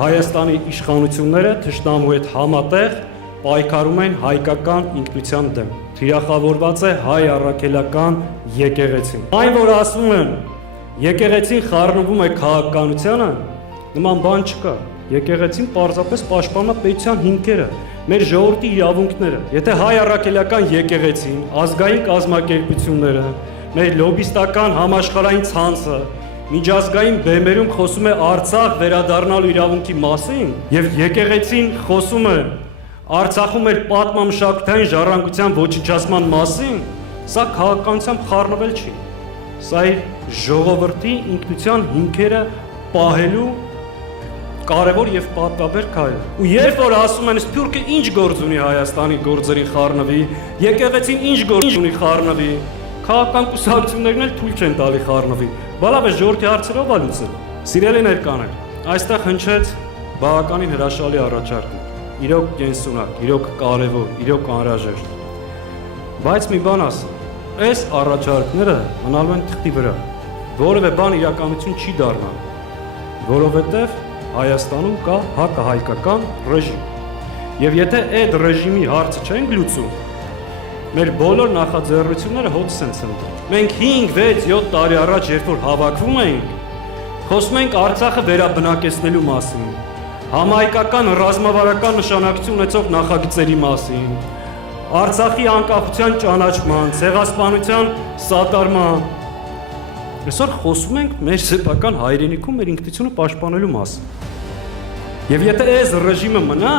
Հայաստանի իշխանությունները թշնամու հետ համատեղ պայքարում են հայկական ինքնության դեմ։ Թիրախավորված է հայ առաքելական եկեղեցին։ Այն, որ ասում են, եկեղեցին խառնվում է քաղաքականությանը, նման բան չկա։ Եկեղեցին պարզապես պաշտպանում է պետության հիմքերը, մեր ժողովրդի իրավունքները։ Եթե հայ առաքելական եկեղեցին, ազգային կազմակերպությունները, մեր լոբիստական համաշխարհային ցանցը միջազգային բեմերում խոսում է Արցախ վերադառնալու իրավունքի մասին, եւ եկեղեցին խոսում է Արցախում մեր պատմամշակութային ժառանգության ոչնչացման մասին, սա քաղաքականությամբ խառնվել չի։ Սա է ժողովրդի ինքնության հիմքերը պահելու կարևոր եւ պատվաբեր քայլ։ Ու երբ որ ասում են Սփյուռքը ինչ գործ ունի Հայաստանի գործերի խառնվի, եկեղեցին ինչ գործ ունի խառնվի, քաղաքական կուսակցություններն էլ թույլ չեն տալի խառնվի։ Բալավ է ժողովրդի հարցերով է լուծել։ Սիրելի ներկաներ, այստեղ հնչեց բավականին հրաշալի առաջարկ։ Իրոք կենսունակ, իրոք կարևոր, իրոք անհրաժեշտ։ Բայց մի բան ասեմ, այս առաջարկները մնալու են թղթի վրա։ Որևէ բան իրականություն չի դառնա, որովհետև Հայաստանում կա հակահայկական ռեժիմ։ Եվ եթե այդ ռեժիմի հարցը չենք լուծում, մեր բոլոր նախաձեռնությունները հոտ են ցնդում։ Մենք 5, 6, 7 տարի առաջ, երբ որ հավաքվում էինք, խոսում ենք Արցախը վերաբնակեցնելու մասին, համահայկական ռազմավարական նշանակություն ունեցող նախագծերի մասին, Արցախի անկախության ճանաչման, ցեղասպանության սատարման։ Այսօր խոսում ենք մեր սեփական հայրենիքում մեր ինքնությունը պաշտպանելու մասին։ Եվ եթե այս ռեժիմը մնա,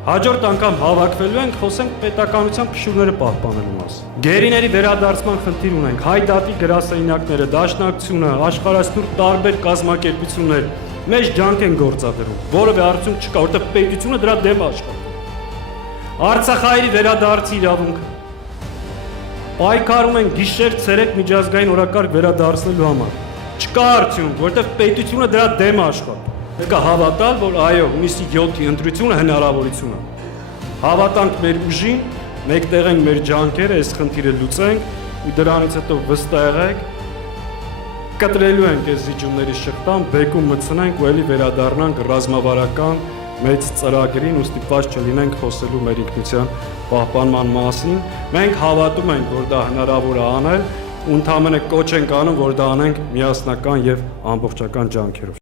հաջորդ անգամ հավաքվելու ենք, խոսենք պետականության փշուրները պահպանելու մասին։ Գերիների վերադարձման խնդիր ունենք, հայ դատի գրասենյակները, դաշնակցությունը, աշխարհասփյուռ տարբեր կազմակերպություններ մեծ ջանք են գործադրում, որովհետև արդյունք չկա, որովհետև պետությունը դրա դեմ աշխատում։ Արցախահայերի վերադարձի իրավունքը պայքարում են գիշեր ցերեկ միջազգային օրակարգ վերադարձնելու համար։ Չկա արդյունք, որովհետև պետությունը դրա դեմ աշխատում։ Եկա հավատալ, որ այո, հունիսի 7-ի ընտրությունը հնարավորություն է։ Հավատանք մեր ուժին, մեկտեղենք մեր ջանքերը, այս խնդիրը լուծենք ու դրանից հետո վստահ եղեք, կտրելու ենք այս զիջումների շղթան, բեկում մտցնենք ու էլի վերադառնանք ռազմավարական մեծ ծրագրին ու ստիպված չլինենք խոսելու մեր ինքնության պահպանման մասին։ Մենք հավատում ենք, որ դա հնարավոր է անել, ու ընդհանրապես կոչ ենք անում, որ դա անենք միասնական եւ ամբողջական ջանքերով։